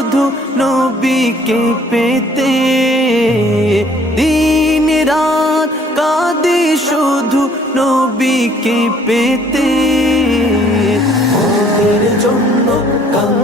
শুধু নবীকে পেতে। দিন রাত কাঁদে শুধু নবীকে পেতে। জন্য কান্দেন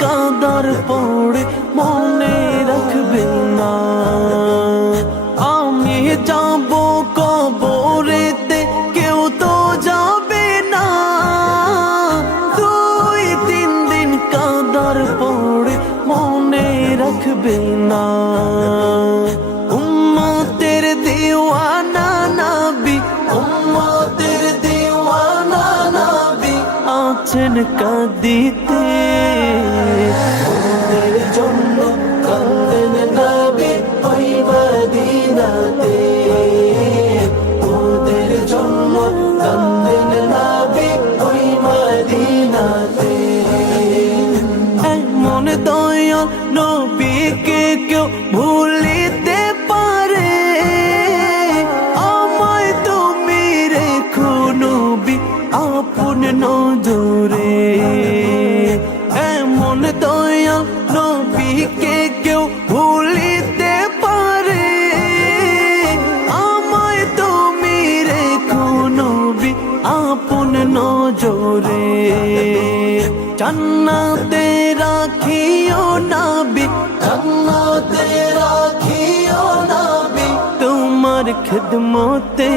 কাদার পড়ে মনে রাখবে না। আমি যাব কবরেতে, কেউ তো যাবে না। দুই, তিন দিন কাদার পড়ে মনে রাখবে না। উম্মতের জন্য কান্দেন নাবি ওই মদিনাতে ওদের জন্য কান্দেন নাবি ওই মদিনাতে এমন দয়াল নবীকে কেউ ভুলিতে পারে আমায় তুমি রেখো নবী আপন নজরে এমন দয়াল নবীকে কেউ ভুলিতে পারে। আমায় তুমি রেখো নবী, আপন নজরে। জান্নাতে রাখিও নাবি, জান্নাতে রাখিও নাবি, তোমার খিদমতে।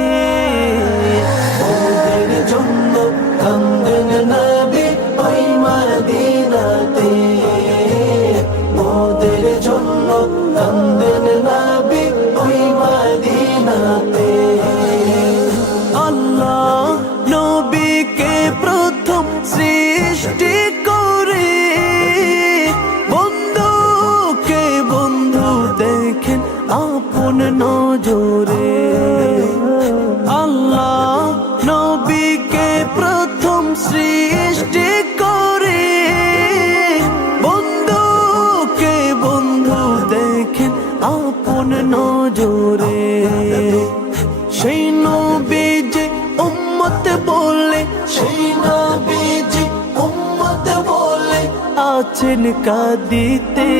নজরে। আল্লাহ নবীকে প্রথম সৃষ্টি করে বন্ধুকে বন্ধু দেখেন আপন নজরে। সেই নবী যে উম্মত বলে, সেই নবী যে উম্মত বলে আছেন কাঁদিতে।